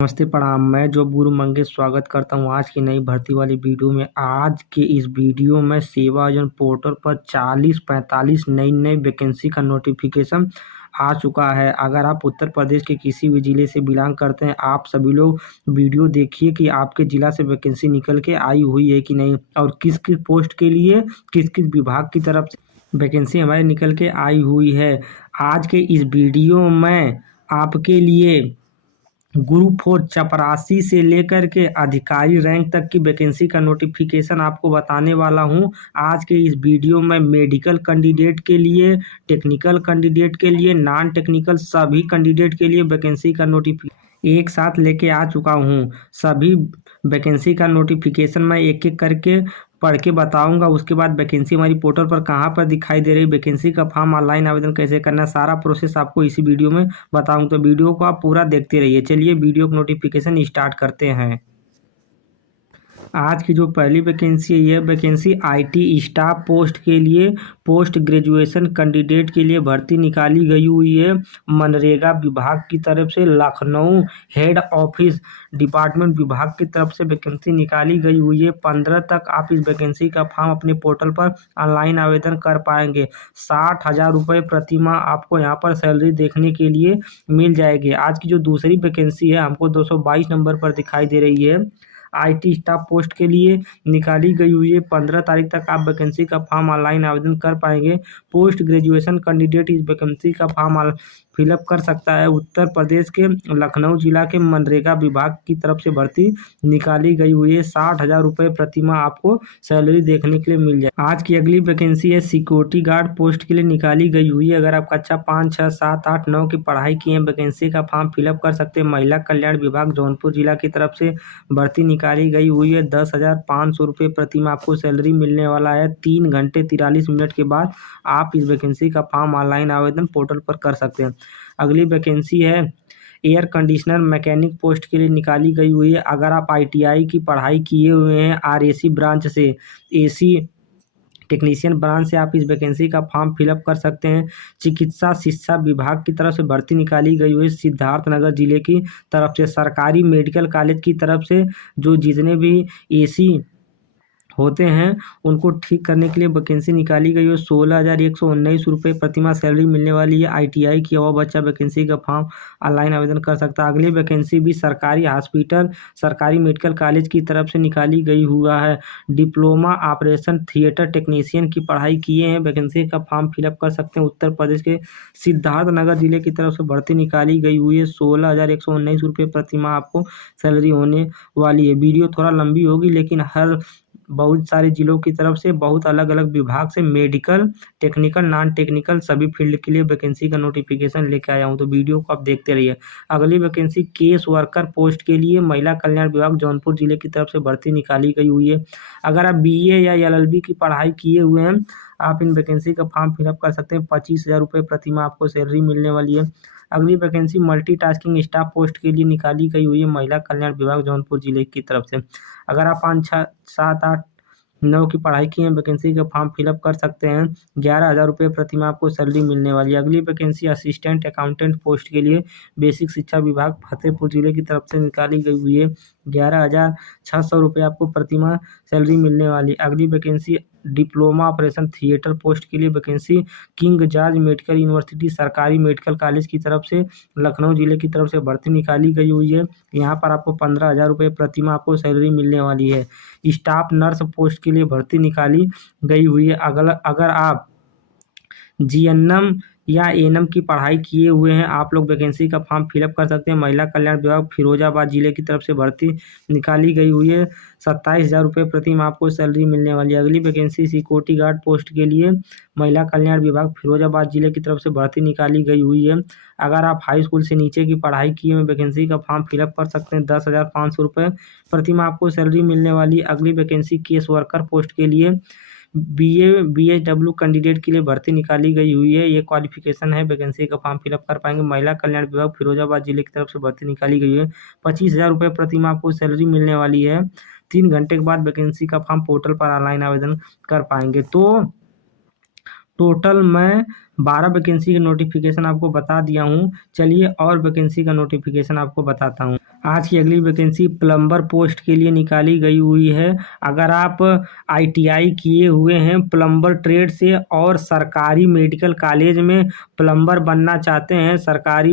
नमस्ते प्रणाम। मैं जो गुरु मंगेश स्वागत करता हूँ आज की नई भर्ती वाली वीडियो में। आज के इस वीडियो में सेवा योजना पोर्टल पर 40-45 नई वैकेंसी का नोटिफिकेशन आ चुका है। अगर आप उत्तर प्रदेश के किसी भी ज़िले से बिलोंग करते हैं, आप सभी लोग वीडियो देखिए कि आपके ज़िला से वैकेंसी निकल के आई हुई है कि नहीं, और किस किस पोस्ट के लिए किस किस विभाग की तरफ से वैकेंसी हमारे निकल के आई हुई है। आज के इस वीडियो में आपके लिए ग्रुप 4 चपरासी से लेकर के अधिकारी रैंक तक की वैकेंसी का नोटिफिकेशन आपको बताने वाला हूं। आज के इस वीडियो में मेडिकल कैंडिडेट के लिए, टेक्निकल कैंडिडेट के लिए, नॉन टेक्निकल सभी कैंडिडेट के लिए वैकेंसी का नोटिफिकेशन एक साथ लेके आ चुका हूं। सभी वैकेंसी का नोटिफिकेशन मैं एक एक करके पढ़ के बताऊंगा। उसके बाद वैकेंसी हमारी पोर्टल पर कहाँ पर दिखाई दे रही, वैकेंसी का फॉर्म ऑनलाइन आवेदन कैसे करना, सारा प्रोसेस आपको इसी वीडियो में बताऊंगा। तो वीडियो को आप पूरा देखते रहिए। चलिए वीडियो को नोटिफिकेशन स्टार्ट करते हैं। आज की जो पहली वैकेंसी है, यह वैकेंसी आईटी स्टाफ पोस्ट के लिए, पोस्ट ग्रेजुएशन कैंडिडेट के लिए भर्ती निकाली गई हुई है। मनरेगा विभाग की तरफ से, लखनऊ हेड ऑफिस डिपार्टमेंट विभाग की तरफ से वैकेंसी निकाली गई हुई है। 15 तक आप इस वैकेंसी का फॉर्म अपने पोर्टल पर ऑनलाइन आवेदन कर पाएंगे। 60,000 रुपये प्रति माह आपको यहाँ पर सैलरी देखने के लिए मिल जाएगी। आज की जो दूसरी वैकेंसी है, हमको 222 नंबर पर दिखाई दे रही है। आईटी स्टाफ पोस्ट के लिए निकाली गई हुई है। 15 तारीख तक आप वैकेंसी का फॉर्म ऑनलाइन आवेदन कर पाएंगे। पोस्ट ग्रेजुएशन कैंडिडेट इस वैकेंसी का फॉर्म फिलअप कर सकता है। उत्तर प्रदेश के लखनऊ जिला के मनरेगा विभाग की तरफ से भर्ती निकाली गई हुई है। 60,000 रुपये प्रति माह आपको सैलरी देखने के लिए मिल जाए। आज की अगली वैकेंसी है सिक्योरिटी गार्ड पोस्ट के लिए निकाली गई हुई है। अगर आप कक्षा 5, 6, 7, 8, 9 की पढ़ाई किए हैं, वैकेंसी का फॉर्म फिलअप कर सकते हैं। महिला कल्याण विभाग जौनपुर जिला की तरफ से भर्ती निकाली गई हुई है। 10,500 रुपये प्रति माह आपको सैलरी मिलने वाला है। 3 घंटे 43 मिनट के बाद आप इस वैकेंसी का फॉर्म ऑनलाइन आवेदन पोर्टल पर कर सकते हैं। अगली वैकेंसी है एयर कंडीशनर मैकेनिक पोस्ट के लिए निकाली गई हुई है। अगर आप आईटीआई की पढ़ाई किए हुए हैं, आरएसी ब्रांच से, एसी टेक्नीशियन ब्रांच से, आप इस वैकेंसी का फॉर्म फिलअप कर सकते हैं। चिकित्सा शिक्षा विभाग की तरफ से भर्ती निकाली गई हुई सिद्धार्थनगर जिले की तरफ से। सरकारी मेडिकल कॉलेज की तरफ से जो जितने भी एसी होते हैं उनको ठीक करने के लिए वैकेंसी निकाली गई है। 16,119 रुपये प्रति माह सैलरी मिलने वाली है। आईटीआई किया हुआ बच्चा वैकेंसी का फॉर्म ऑनलाइन आवेदन कर सकता है। अगली वैकेंसी भी सरकारी हॉस्पिटल, सरकारी मेडिकल कॉलेज की तरफ से निकाली गई हुआ है। डिप्लोमा ऑपरेशन थिएटर टेक्नीशियन की पढ़ाई किए हैं, वैकेंसी का फॉर्म फिलअप कर सकते हैं। उत्तर प्रदेश के सिद्धार्थनगर जिले की तरफ से भर्ती निकाली गई हुई है। 16,119 रुपये प्रति माह आपको सैलरी होने वाली है। वीडियो थोड़ा लंबी होगी, लेकिन हर बहुत सारे जिलों की तरफ से, बहुत अलग अलग विभाग से मेडिकल, टेक्निकल, नॉन टेक्निकल सभी फील्ड के लिए वैकेंसी का नोटिफिकेशन लेके आया हूं। तो वीडियो को आप देखते रहिए। अगली वैकेंसी केस वर्कर पोस्ट के लिए महिला कल्याण विभाग जौनपुर जिले की तरफ से भर्ती निकाली गई हुई है। अगर आप बीए या एलएलबी की पढ़ाई किए हुए हैं, आप इन वैकेंसी का फॉर्म फिलअप कर सकते हैं। 25,000 रुपये प्रति माह आपको सैलरी मिलने वाली है। अगली वैकेंसी मल्टीटास्किंग स्टाफ पोस्ट के लिए निकाली गई हुई है महिला कल्याण विभाग जौनपुर जिले की तरफ से। अगर आप 5, 6, 7, 8, 9 की पढ़ाई की है, वैकेंसी का फॉर्म फिलअप कर सकते हैं। 11,000 रुपये प्रति माह आपको सैलरी मिलने वाली है। अगली वैकेंसी असिस्टेंट अकाउंटेंट पोस्ट के लिए बेसिक शिक्षा विभाग फतेहपुर जिले की तरफ से निकाली गई हुई है। 11,600 रुपये आपको प्रति माह सैलरी मिलने वाली। अगली vacancy diploma operation theatre post के लिए vacancy king George medical university सरकारी मेडिकल कॉलेज की तरफ से लखनऊ जिले की तरफ से भर्ती निकाली गई हुई है। यहाँ पर आपको 15,000 रुपये प्रति माह आपको सैलरी मिलने वाली है। स्टाफ नर्स पोस्ट के लिए भर्ती निकाली गई हुई है। अगर आप जीएनएम या एएनएम की पढ़ाई किए हुए हैं, आप लोग वैकेंसी का फॉर्म फिलअप कर सकते हैं। महिला कल्याण विभाग फिरोजाबाद जिले की तरफ से भर्ती निकाली गई हुई है। 27,000 रुपये प्रति माह आपको सैलरी मिलने वाली है। अगली वैकेंसी सिक्योरिटी गार्ड पोस्ट के लिए महिला कल्याण विभाग फिरोजाबाद जिले की तरफ से भर्ती निकाली गई हुई है। अगर आप हाई स्कूल से नीचे की पढ़ाई किए हुए, वैकेंसी का फॉर्म फिलअप कर सकते हैं। 10,500 रुपये प्रति माह आपको सैलरी मिलने वाली। अगली वैकेंसी केस वर्कर पोस्ट के लिए बीएसडब्ल्यू कैंडिडेट के लिए भर्ती निकाली गई हुई है। ये क्वालिफिकेशन है, वैकेंसी का फॉर्म फिलअप कर पाएंगे। महिला कल्याण विभाग फिरोजाबाद जिले की तरफ से भर्ती निकाली गई है। 25,000 रुपये प्रति माह आपको सैलरी मिलने वाली है। 3 घंटे के बाद वैकेंसी का फॉर्म पोर्टल पर ऑनलाइन आवेदन कर पाएंगे। तो टोटल मैं 12 वैकेंसी के नोटिफिकेशन आपको बता दिया हूँ। चलिए और वैकेंसी का नोटिफिकेशन आपको बताता हूँ। आज की अगली वैकेंसी प्लम्बर पोस्ट के लिए निकाली गई हुई है। अगर आप आईटीआई किए हुए हैं प्लम्बर ट्रेड से और सरकारी मेडिकल कॉलेज में प्लम्बर बनना चाहते हैं, सरकारी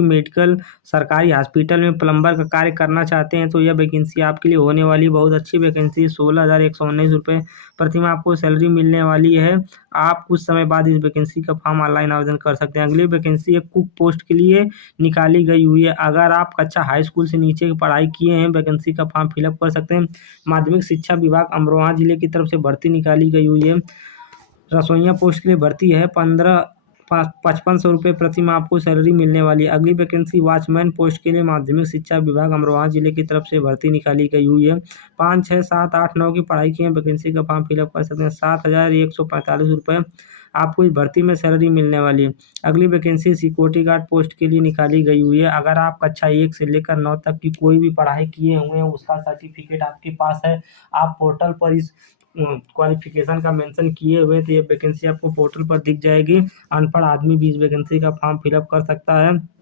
हॉस्पिटल में प्लम्बर का कार्य करना चाहते हैं, तो यह वैकेंसी आपके लिए होने वाली बहुत अच्छी वैकेंसी। 16,119 रुपये प्रतिमाह आपको सैलरी मिलने वाली है। आप कुछ समय बाद इस वैकेंसी का फॉर्म ऑनलाइन आवेदन कर सकते हैं। अगली वैकेंसी एक कुक पोस्ट के लिए निकाली गई हुई है। अगर आप कक्षा हाई स्कूल से नीचे की पढ़ाई किए हैं, वैकेंसी का फॉर्म फिलअप कर सकते हैं। माध्यमिक शिक्षा विभाग अमरोहा जिले की तरफ से भर्ती निकाली गई हुई है। रसोइया पोस्ट के लिए भर्ती है। 5500 रुपये प्रतिमाह आपको सैलरी मिलने वाली है। अगली वैकेंसी वॉचमैन पोस्ट के लिए माध्यमिक शिक्षा विभाग अमरोहा जिले की तरफ से भर्ती निकाली गई हुई है। 5, 6, 7, 8, 9 की पढ़ाई की है, वैकेंसी का फॉर्म फिलअप कर सकते हैं। 7,145 रुपये आपको इस भर्ती में सैलरी मिलने वाली है। अगली वैकेंसी सिक्योरिटी गार्ड पोस्ट के लिए निकाली गई हुई है। अगर आप कक्षा 1 से लेकर 9 तक की कोई भी पढ़ाई किए हुए हैं, उसका सर्टिफिकेट आपके पास है, आप पोर्टल पर इस क्वालिफिकेशन का मेंशन किए हुए, तो ये वैकेंसी आपको पोर्टल पर दिख जाएगी। अनपढ़ आदमी भी इस वैकेंसी का फॉर्म फिलअप कर सकता है।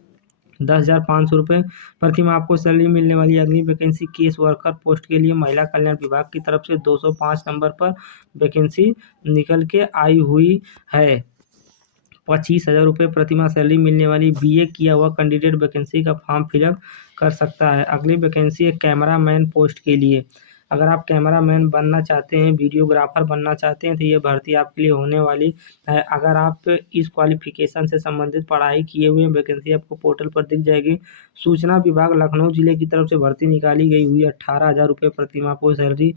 10,500 रुपये प्रतिमाह आपको सैलरी मिलने वाली है। अगली वैकेंसी केस वर्कर पोस्ट के लिए महिला कल्याण विभाग की तरफ से 205 नंबर पर वैकेंसी निकल के आई हुई है। 25,000 रुपये प्रतिमाह सैलरी मिलने वाली। बीए किया हुआ कैंडिडेट वैकेंसी का फॉर्म फिलअप कर सकता है। अगली वैकेंसी है कैमरा मैन पोस्ट के लिए। अगर आप कैमरा मैन बनना चाहते हैं, वीडियोग्राफर बनना चाहते हैं, तो ये भर्ती आपके लिए होने वाली है। अगर आप इस क्वालिफिकेशन से संबंधित पढ़ाई किए हुए हैं, वैकेंसी आपको पोर्टल पर दिख जाएगी। सूचना विभाग लखनऊ जिले की तरफ से भर्ती निकाली गई हुई है। 18,000 रुपये प्रतिमाह को सैलरी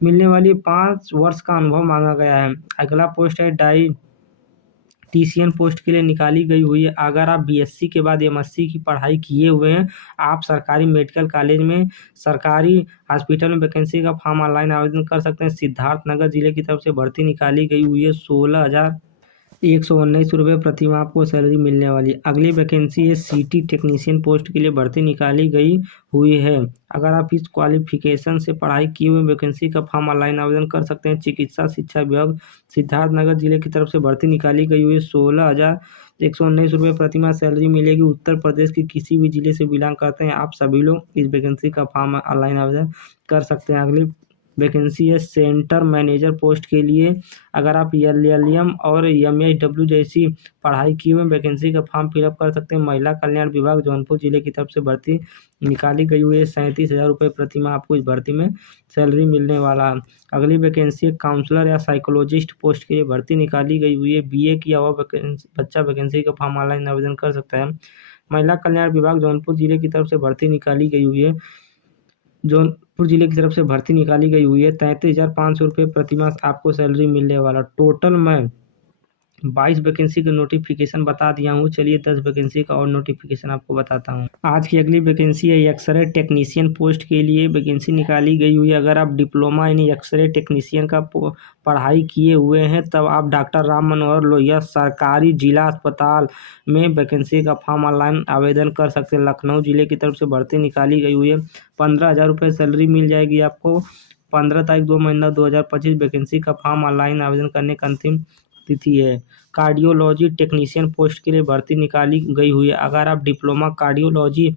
मिलने वाली। 5 वर्ष का अनुभव मांगा गया है। अगला पोस्ट है डायटीशियन पोस्ट के लिए निकाली गई हुई है। अगर आप बीएससी के बाद एमएससी की पढ़ाई किए हुए हैं, आप सरकारी मेडिकल कॉलेज में सरकारी हॉस्पिटल में वैकेंसी का फॉर्म ऑनलाइन आवेदन कर सकते हैं। सिद्धार्थनगर जिले की तरफ से भर्ती निकाली गई हुई है। 16,119 रुपये प्रतिमाह आपको सैलरी मिलने वाली है। अगली वैकेंसी है सिटी टेक्नीशियन पोस्ट के लिए भर्ती निकाली गई हुई है। अगर आप इस क्वालिफिकेशन से पढ़ाई किए हुए वैकेंसी का फॉर्म ऑनलाइन आवेदन कर सकते हैं। चिकित्सा शिक्षा विभाग सिद्धार्थनगर जिले की तरफ से भर्ती निकाली गई हुई है। 16,119 रुपये प्रतिमाह सैलरी मिलेगी। उत्तर प्रदेश के किसी भी जिले से बिलोंग करते हैं आप सभी लोग इस वैकेंसी का फॉर्म ऑनलाइन आवेदन कर सकते हैं। अगली वैकेंसी है सेंटर मैनेजर पोस्ट के लिए। अगर आप एलएलएम और एमएसडब्ल्यू जैसी पढ़ाई की हुई वैकेंसी का फॉर्म फिलअप कर सकते हैं। महिला कल्याण विभाग जौनपुर जिले की तरफ से भर्ती निकाली गई हुई है। 37,000 रुपये प्रतिमाह आपको इस भर्ती में सैलरी मिलने वाला है। अगली वैकेंसी काउंसलर या साइकोलॉजिस्ट पोस्ट के लिए भर्ती निकाली गई हुई है। बीए किया हुआ बच्चा वैकेंसी का फॉर्म ऑनलाइन आवेदन कर सकता है। महिला कल्याण विभाग जौनपुर जिले की तरफ से भर्ती निकाली गई हुई है। जौनपुर जिले की तरफ से भर्ती निकाली गई हुई है। 33,500 रुपये प्रतिमाह आपको सैलरी मिलने वाला। टोटल मैं 22 वैकेंसी का नोटिफिकेशन बता दिया हूँ। चलिए 10 वैकेंसी का और नोटिफिकेशन आपको बताता हूँ। आज की अगली वैकेंसी है एक्सरे टेक्नीशियन पोस्ट के लिए वैकेंसी निकाली गई हुई है। अगर आप डिप्लोमा यानी एक्सरे टेक्नीशियन का पढ़ाई किए हुए हैं, तब आप डॉक्टर राम मनोहर लोहिया सरकारी जिला अस्पताल में वैकेंसी का फॉर्म ऑनलाइन आवेदन कर सकते हैं। लखनऊ जिले की तरफ से भर्ती निकाली गई हुई है। 15,000 रुपये सैलरी मिल जाएगी आपको। 15 तारीख 2 महीना 2025 वैकेंसी का फॉर्म ऑनलाइन आवेदन करने का अंतिम तिथि है। कार्डियोलॉजी टेक्नीशियन पोस्ट के लिए भर्ती निकाली गई हुई है। अगर आप डिप्लोमा कार्डियोलॉजी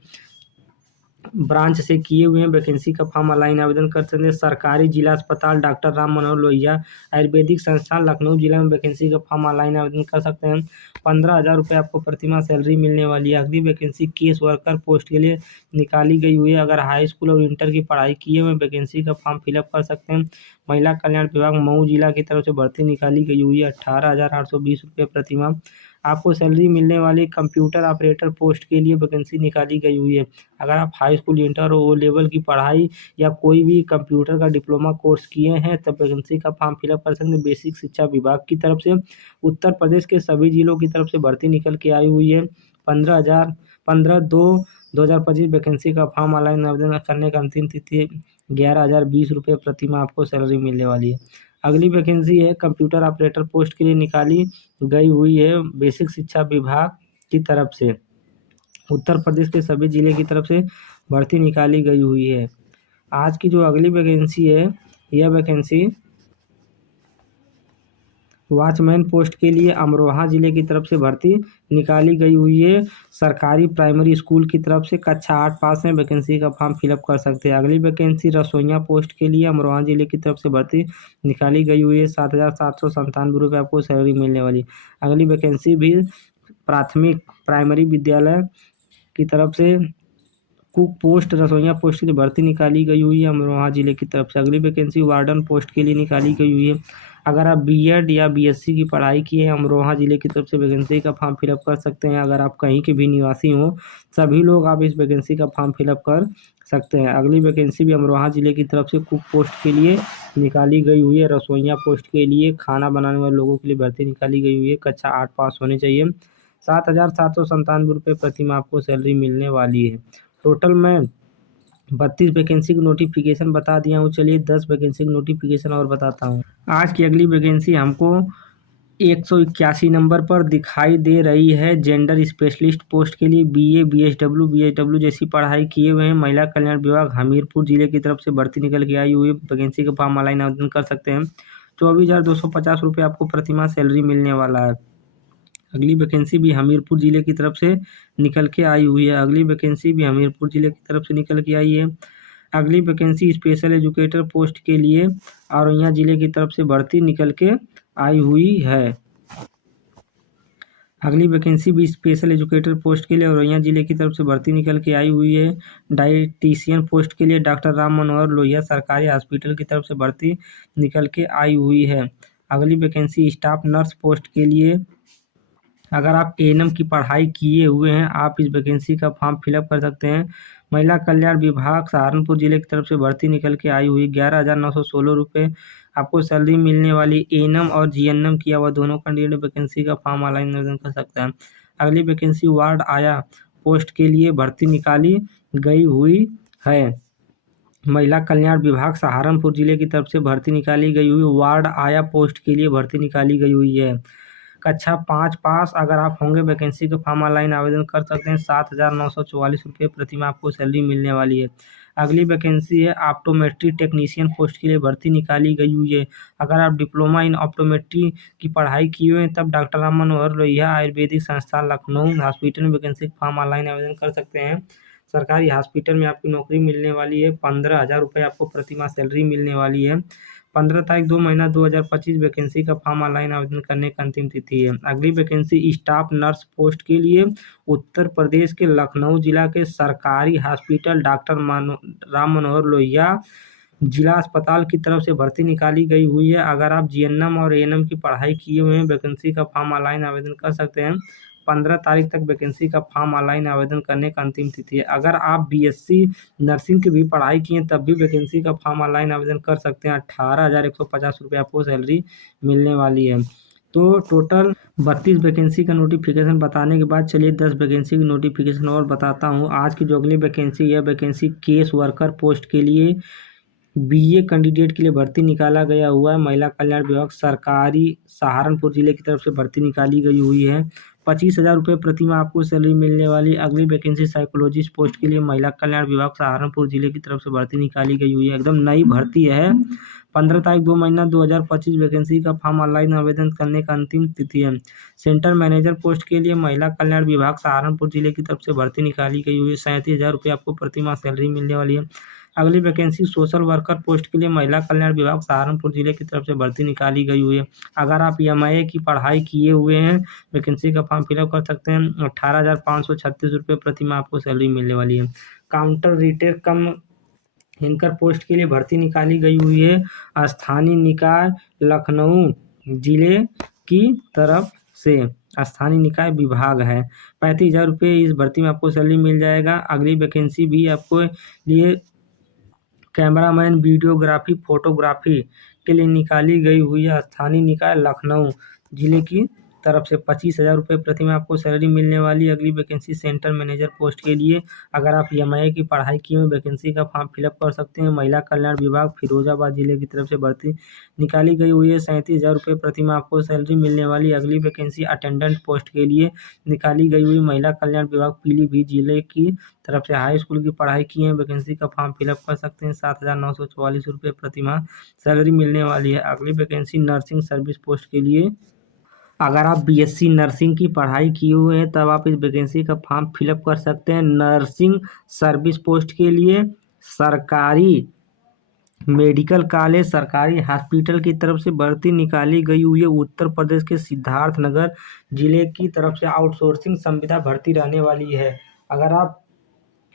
ब्रांच से किए हुए हैं, वैकेंसी का फॉर्म ऑनलाइन आवेदन कर सकते हैं। सरकारी जिला अस्पताल डॉक्टर राम मनोहर लोहिया आयुर्वेदिक संस्थान लखनऊ जिला में वैकेंसी का फॉर्म ऑनलाइन आवेदन कर सकते हैं। 15,000 रुपये आपको प्रतिमाह सैलरी मिलने वाली है। अगली वैकेंसी केस वर्कर पोस्ट के लिए निकाली गई हुई है। अगर हाई स्कूल और इंटर की पढ़ाई किए हुए वैकेंसी का फॉर्म फिलअप कर सकते हैं। महिला कल्याण विभाग मऊ जिला की तरफ से भर्ती निकाली गई हुई है। 18,820 रुपये प्रतिमाह आपको सैलरी मिलने वाली। कंप्यूटर ऑपरेटर पोस्ट के लिए वैकेंसी निकाली गई हुई है। अगर आप high school inter O level की पढ़ाई या कोई भी कंप्यूटर का डिप्लोमा कोर्स किए हैं, तब वैकेंसी का फॉर्म फिलअप कर सकते हैं। बेसिक शिक्षा विभाग की तरफ से उत्तर प्रदेश के सभी जिलों की तरफ से भर्ती निकल के आई हुई है। 15/2/2025 वैकेंसी का फॉर्म ऑनलाइन आवेदन करने का अंतिम तिथि 11,020 रुपये प्रतिमाह आपको सैलरी मिलने वाली है। अगली वैकेंसी है कंप्यूटर ऑपरेटर पोस्ट के लिए निकाली गई हुई है। बेसिक शिक्षा विभाग की तरफ से उत्तर प्रदेश के सभी जिले की तरफ से भर्ती निकाली गई हुई है। आज की जो अगली वैकेंसी है, यह वैकेंसी वॉचमैन पोस्ट के लिए अमरोहा जिले की तरफ से भर्ती निकाली गई हुई है। सरकारी प्राइमरी स्कूल की तरफ से कक्षा 8 पास में वैकेंसी का फॉर्म फिलअप कर सकते हैं। अगली वैकेंसी रसोइया पोस्ट के लिए अमरोहा जिले की तरफ से भर्ती निकाली गई हुई है। 7,797 रुपये आपको सैलरी मिलने वाली। अगली वैकेंसी भी प्राथमिक प्राइमरी विद्यालय की तरफ से कुक पोस्ट रसोइया पोस्ट के लिए भर्ती निकाली गई हुई है अमरोहा जिले की तरफ से। अगली वैकेंसी वार्डन पोस्ट के लिए निकाली गई हुई है। अगर आप बीएड या बीएससी की पढ़ाई किए हैं अमरोहा जिले की तरफ से वैकेंसी का फॉर्म फिलअप कर सकते हैं। अगर आप कहीं के भी निवासी हों सभी लोग आप इस वैकेंसी का फॉर्म फिलअप कर सकते हैं। अगली वैकेंसी भी अमरोहा जिले की तरफ से कुक पोस्ट के लिए निकाली गई हुई है। रसोइया पोस्ट के लिए खाना बनाने वाले लोगों के लिए भर्ती निकाली गई हुई है। कक्षा 8 पास होने चाहिए। 7,797 रुपये प्रति माह आपको सैलरी मिलने वाली है। टोटल मैं 32 वैकेंसी की नोटिफिकेशन बता दिया हूँ। चलिए 10 वैकेंसी की नोटिफिकेशन और बताता हूँ। आज की अगली वैकेंसी हमको 181 नंबर पर दिखाई दे रही है। जेंडर स्पेशलिस्ट पोस्ट के लिए बीए बीएसडब्ल्यू जैसी पढ़ाई किए हुए हैं। महिला कल्याण विभाग हमीरपुर जिले की तरफ से भर्ती निकल के आई हुई है। वैकेंसी का फॉर्म ऑनलाइन आवेदन कर सकते हैं। 24,250 रुपये आपको प्रतिमाह सैलरी मिलने वाला है। अगली वैकेंसी भी हमीरपुर जिले की तरफ से निकल के आई हुई है। अगली वैकेंसी भी हमीरपुर जिले की तरफ से निकल के आई है। अगली वैकेंसी स्पेशल एजुकेटर पोस्ट के लिए औरैया जिले की तरफ से भर्ती निकल के आई हुई है। अगली वैकेंसी भी स्पेशल एजुकेटर पोस्ट के लिए औरैया जिले की तरफ से भर्ती निकल के आई हुई है। डाइटिशियन पोस्ट के लिए डॉक्टर राम मनोहर लोहिया सरकारी हॉस्पिटल की तरफ से भर्ती निकल के आई हुई है। अगली वैकेंसी स्टाफ नर्स पोस्ट के लिए अगर आप एएनएम की पढ़ाई किए हुए हैं आप इस वैकेंसी का फॉर्म फिलअप कर सकते हैं। महिला कल्याण विभाग सहारनपुर जिले की तरफ से भर्ती निकल के आई हुई। 11,916 रुपये आपको सैलरी मिलने वाली। एएनएम और जीएनएम किया हुआ दोनों कैंडिडेट वैकेंसी का फॉर्म ऑनलाइन आवेदन कर सकते हैं। अगली वैकेंसी वार्ड आया पोस्ट के लिए भर्ती निकाली गई हुई है। महिला कल्याण विभाग सहारनपुर जिले की तरफ से भर्ती निकाली गई हुई। वार्ड आया पोस्ट के लिए भर्ती निकाली गई हुई है। कक्षा 5 पास अगर आप होंगे वैकेंसी का फॉर्म ऑनलाइन आवेदन कर सकते हैं। 7,944 रुपये प्रति माह आपको सैलरी मिलने वाली है। अगली वैकेंसी है ऑप्टोमेट्री टेक्नीशियन पोस्ट के लिए भर्ती निकाली गई हुई है। अगर आप डिप्लोमा इन ऑप्टोमेट्री की पढ़ाई किए हुए हैं तब डॉक्टर राम मनोहर लोहिया आयुर्वेदिक संस्थान लखनऊ हॉस्पिटल में वैकेंसी का फॉर्म ऑनलाइन आवेदन कर सकते हैं। सरकारी हॉस्पिटल में आपकी नौकरी मिलने वाली है। 15,000 रुपये आपको प्रति माह सैलरी मिलने वाली है। 15 तारीख 2 महीना 2025 वैकेंसी का फॉर्म ऑनलाइन आवेदन करने का अंतिम तिथि है। अगली वैकेंसी स्टाफ नर्स पोस्ट के लिए उत्तर प्रदेश के लखनऊ जिला के सरकारी हॉस्पिटल डॉक्टर राम मनोहर लोहिया जिला अस्पताल की तरफ से भर्ती निकाली गई हुई है। अगर आप जीएनएम और एएनएम की पढ़ाई किए हुए हैं वैकेंसी का फॉर्म ऑनलाइन आवेदन कर सकते हैं। 15 तारीख तक वैकेंसी का फॉर्म ऑनलाइन आवेदन करने का अंतिम तिथि है। अगर आप बीएससी नर्सिंग की भी पढ़ाई किए तब भी वैकेंसी का फॉर्म ऑनलाइन आवेदन कर सकते हैं। 18,150 रुपये आपको सैलरी मिलने वाली है। तो टोटल 32 वैकेंसी का नोटिफिकेशन बताने के बाद चलिए 10 वैकेंसी की नोटिफिकेशन और बताता हूँ। आज की जो अगली वैकेंसी है वैकेंसी केस वर्कर पोस्ट के लिए बीए कैंडिडेट के लिए भर्ती निकाला गया हुआ है। महिला कल्याण विभाग सरकारी सहारनपुर जिले की तरफ से भर्ती निकाली गई हुई है। 25,000 रुपये प्रति माह आपको सैलरी मिलने वाली। अगली वैकेंसी साइकोलॉजिस्ट पोस्ट के लिए महिला कल्याण विभाग सहारनपुर जिले की तरफ से भर्ती निकाली गई हुई है। एकदम नई भर्ती है। 15 तारीख 2 महीना 2025 वैकेंसी का फॉर्म ऑनलाइन आवेदन करने का अंतिम तिथि है। सेंटर मैनेजर पोस्ट के लिए महिला कल्याण विभाग सहारनपुर जिले की तरफ से भर्ती निकाली गई हुई है। 37,000 रुपये आपको प्रति माह सैलरी मिलने वाली है। अगली वैकेंसी सोशल वर्कर पोस्ट के लिए महिला कल्याण विभाग सहारनपुर जिले की तरफ से भर्ती निकाली गई हुई है। अगर आप एमआईए की पढ़ाई किए हुए हैं वैकेंसी का फॉर्म फिलअप कर सकते हैं। 18,536 रुपये प्रति माह आपको सैलरी मिलने वाली है। काउंटर रिटेल कम एंकर पोस्ट के लिए भर्ती निकाली गई हुई है। स्थानीय निकाय लखनऊ जिले की तरफ से स्थानीय निकाय विभाग है। 35,000 रुपये इस भर्ती में आपको सैलरी मिल जाएगा। अगली वैकेंसी भी आपको लिए कैमरामैन वीडियोग्राफी फोटोग्राफी के लिए निकाली गई हुई है। स्थानीय निकाय लखनऊ जिले की तरफ से 25,000 रुपये प्रति माह आपको सैलरी मिलने वाली है। अगली वैकेंसी सेंटर मैनेजर पोस्ट के लिए, अगर आप एमआईए की पढ़ाई किए हुए वैकेंसी का फॉर्म फिलअप कर सकते हैं। महिला कल्याण विभाग फिरोजाबाद जिले की तरफ से भर्ती निकाली गई हुई है। 37,000 रुपये प्रति माह आपको सैलरी मिलने वाली। अगली वैकेंसी अटेंडेंट पोस्ट के लिए निकाली गई हुई, महिला कल्याण विभाग पीलीभीत जिले की तरफ से हाई स्कूल की पढ़ाई की है, वैकेंसी का फॉर्म फिलअप कर सकते हैं। 7,944 रुपये प्रति माह सैलरी मिलने वाली है। अगली वैकेंसी नर्सिंग सर्विस पोस्ट के लिए, अगर आप बीएससी नर्सिंग की पढ़ाई किए हुए हैं तब आप इस वैकेंसी का फॉर्म फिलअप कर सकते हैं। नर्सिंग सर्विस पोस्ट के लिए सरकारी मेडिकल कॉलेज, सरकारी हॉस्पिटल की तरफ से भर्ती निकाली गई हुई है। उत्तर प्रदेश के सिद्धार्थनगर जिले की तरफ से आउटसोर्सिंग संविदा भर्ती रहने वाली है। अगर आप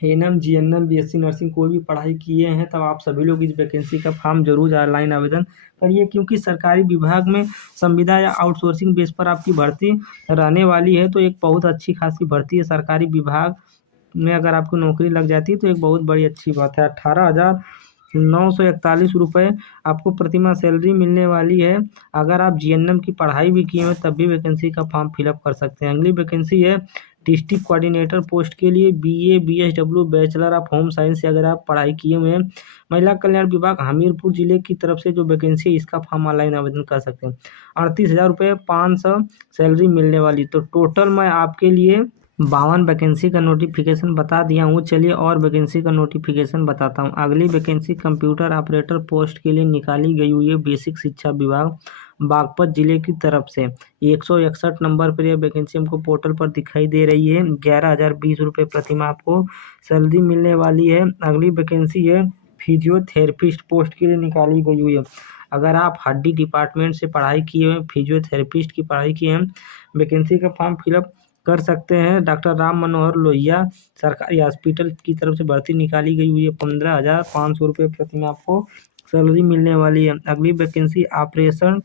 एएनएम, जीएनएम, बीएससी नर्सिंग कोई भी पढ़ाई किए हैं तब आप सभी लोग इस वैकेंसी का फॉर्म जरूर ऑनलाइन आवेदन करिए, क्योंकि सरकारी विभाग में संविदा या आउटसोर्सिंग बेस पर आपकी भर्ती रहने वाली है। तो एक बहुत अच्छी खासी भर्ती है। सरकारी विभाग में अगर आपको नौकरी लग जाती है तो एक बहुत बड़ी अच्छी बात है। 18,941 रुपये आपको प्रति माह सैलरी मिलने वाली है। अगर आप जीएनएम की पढ़ाई भी किए हैं तब भी वैकेंसी का फॉर्म फिलअप कर सकते हैं। अगली वैकेंसी है डिस्ट्रिक्ट कोऑर्डिनेटर पोस्ट के लिए, BA, BSW, bachelor of home science से अगर आप पढ़ाई किए हुए हैं। महिला कल्याण विभाग हमीरपुर जिले की तरफ से जो वैकेंसी है इसका फॉर्म ऑनलाइन आवेदन कर सकते हैं। 38,000 रुपये 500 सैलरी मिलने वाली। तो टोटल मैं आपके लिए 52 वैकेंसी का नोटिफिकेशन बता दिया हूँ। चलिए और वैकेंसी का नोटिफिकेशन बताता हूँ। अगली वैकेंसी कंप्यूटर ऑपरेटर पोस्ट के लिए निकाली गई हुई है, बेसिक शिक्षा विभाग बागपत जिले की तरफ से। 161 नंबर पर यह वैकेंसी हमको पोर्टल पर दिखाई दे रही है। 11,020 रुपये प्रति माह आपको सैलरी मिलने वाली है। अगली वैकेंसी है फिजियोथेरेपिस्ट पोस्ट के लिए निकाली गई हुई है। अगर आप हड्डी डिपार्टमेंट से पढ़ाई किए हैं, फिजियोथेरेपिस्ट की पढ़ाई किए हैं, वैकेंसी का फॉर्म फिलअप कर सकते हैं। डॉक्टर राम मनोहर लोहिया सरकारी हॉस्पिटल की तरफ से भर्ती निकाली गई हुई है। 15,500 रुपये प्रति माह आपको सैलरी मिलने वाली है। अगली vacancy operation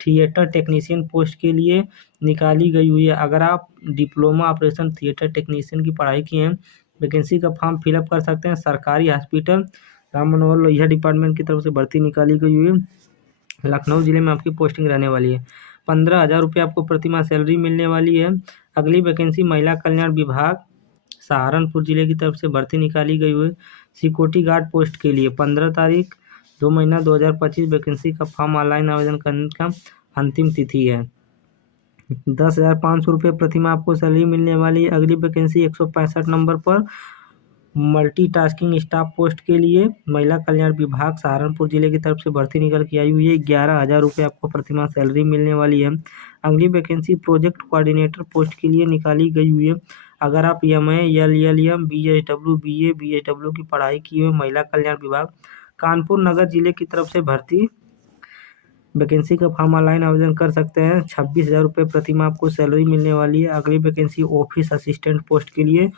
theatre technician post के लिए निकाली गई हुई है। अगर आप डिप्लोमा ऑपरेशन थिएटर टेक्नीशियन की पढ़ाई की हैं, वैकेंसी का फॉर्म फिलअप कर सकते हैं। सरकारी हॉस्पिटल राम मनोहर लोहिया डिपार्टमेंट की तरफ से भर्ती निकाली गई हुई है। लखनऊ जिले में आपकी पोस्टिंग रहने वाली है। 15,000 रुपये आपको प्रति माह सैलरी मिलने वाली है। अगली वैकेंसी महिला कल्याण विभाग सहारनपुर जिले की तरफ से भर्ती निकाली गई हुई है। सिक्योरिटी गार्ड पोस्ट के लिए 15 तारीख 2 महीना 2025 वैकेंसी का फॉर्म ऑनलाइन आवेदन करने का अंतिम तिथि है। 10,500 रुपये प्रति माह आपको सैलरी मिलने वाली है। अगली वैकेंसी 165 नंबर पर मल्टीटास्किंग स्टाफ पोस्ट के लिए महिला कल्याण विभाग सहारनपुर जिले की तरफ से भर्ती निकल के आई हुई है। 11,000 रुपये आपको प्रति माह सैलरी मिलने वाली है। अगली वैकेंसी प्रोजेक्ट कोऑर्डिनेटर पोस्ट के लिए निकाली गई हुई है। अगर आप MA, LLM, BSW, BA, BSW की पढ़ाई की हुई, महिला कल्याण विभाग कानपुर नगर जिले की तरफ से भर्ती वैकेंसी का फॉर्म ऑनलाइन आवेदन कर सकते हैं। 26,000 रुपये प्रति माह आपको सैलरी मिलने वाली है। अगली वैकेंसी ऑफिस असिस्टेंट पोस्ट के लिए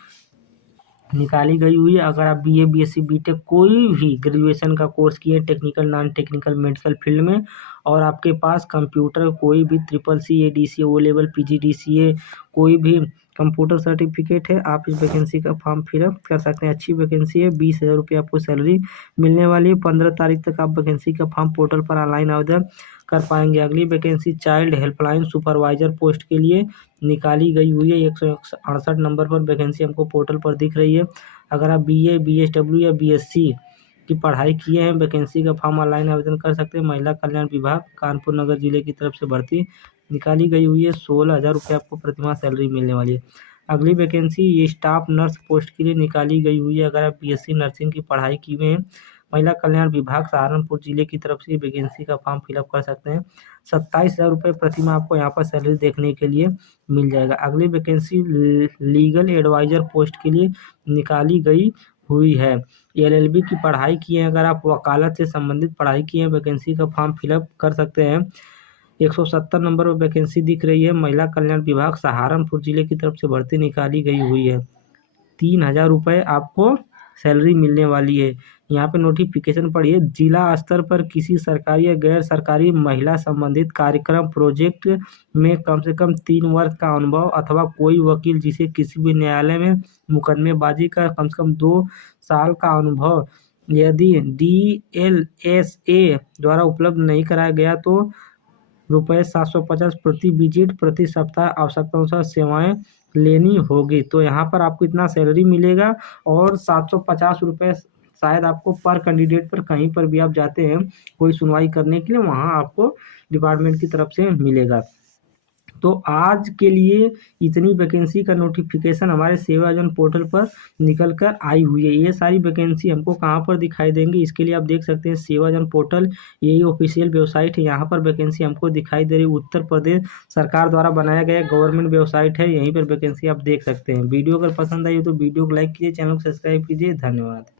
निकाली गई हुई है। अगर आप बीए, बीएससी, बीटेक कोई भी ग्रेजुएशन का कोर्स किए, technical, non technical, medical field में, और आपके पास कंप्यूटर कोई भी CCC, ADCA, O level, PGDCA कोई भी कंप्यूटर सर्टिफिकेट है, आप इस वैकेंसी का फॉर्म फिलअप कर सकते हैं। अच्छी वैकेंसी है। 20,000 रुपये आपको सैलरी मिलने वाली है। 15 तारीख तक आप वैकेंसी का फॉर्म पोर्टल पर ऑनलाइन आवेदन कर पाएंगे। अगली vacancy child helpline supervisor post के लिए निकाली गई हुई है। 168 नंबर पर वैकेंसी हमको पोर्टल पर दिख रही है। अगर आप बीए, बीएसडब्ल्यू या बीएससी की पढ़ाई किए हैं, वैकेंसी का फॉर्म ऑनलाइन आवेदन कर सकते हैं। महिला कल्याण विभाग कानपुर नगर जिले की तरफ से भर्ती निकाली गई हुई है। 16,000 रुपये आपको प्रति माह सैलरी मिलने वाली है। अगली वैकेंसी स्टाफ नर्स पोस्ट के लिए निकाली गई हुई है। अगर आप बीएससी नर्सिंग की पढ़ाई की हुए हैं, महिला कल्याण विभाग सहारनपुर जिले की तरफ से वैकेंसी का फॉर्म फिलअप कर सकते हैं। 27,000 रुपये प्रति माह आपको यहाँ पर सैलरी देखने के लिए मिल जाएगा। अगली वैकेंसी लीगल एडवाइजर पोस्ट के लिए निकाली गई हुई है। LLB की पढ़ाई की है, अगर आप वकालत से संबंधित पढ़ाई की है, वैकेंसी का फॉर्म फिलअप कर सकते हैं। 170 नंबर पर वैकेंसी दिख रही है। महिला कल्याण विभाग सहारनपुर जिले की तरफ से भर्ती निकाली गई हुई है। 3,000 रुपये आपको सैलरी मिलने वाली है। यहाँ पे नोटिफिकेशन पढ़िए। जिला स्तर पर किसी सरकारी या गैर सरकारी महिला संबंधित कार्यक्रम प्रोजेक्ट में कम से कम 3 वर्ष का अनुभव, अथवा कोई वकील जिसे किसी भी न्यायालय में मुकदमेबाजी का कम से कम 2 साल का अनुभव यदि DLSA द्वारा उपलब्ध नहीं कराया गया तो रुपये 750 प्रति विजिट प्रति सप्ताह आवश्यकतानुसार सेवाएं लेनी होगी। तो यहाँ पर आपको इतना सैलरी मिलेगा और 750 रुपये शायद आपको पर कैंडिडेट पर कहीं पर भी आप जाते हैं कोई सुनवाई करने के लिए, वहाँ आपको डिपार्टमेंट की तरफ से मिलेगा। तो आज के लिए इतनी वैकेंसी का नोटिफिकेशन हमारे सेवा योजना पोर्टल पर निकल कर आई हुई है। ये सारी वैकेंसी हमको कहाँ पर दिखाई देंगी, इसके लिए आप देख सकते हैं सेवा योजना पोर्टल, यही ऑफिशियल वेबसाइट है। यहाँ पर वैकेंसी हमको दिखाई दे रही है। उत्तर प्रदेश सरकार द्वारा बनाया गया गवर्नमेंट वेबसाइट है, यहीं पर वैकेंसी आप देख सकते हैं। वीडियो अगर पसंद आई हो तो वीडियो को लाइक कीजिए, चैनल को सब्सक्राइब कीजिए। धन्यवाद।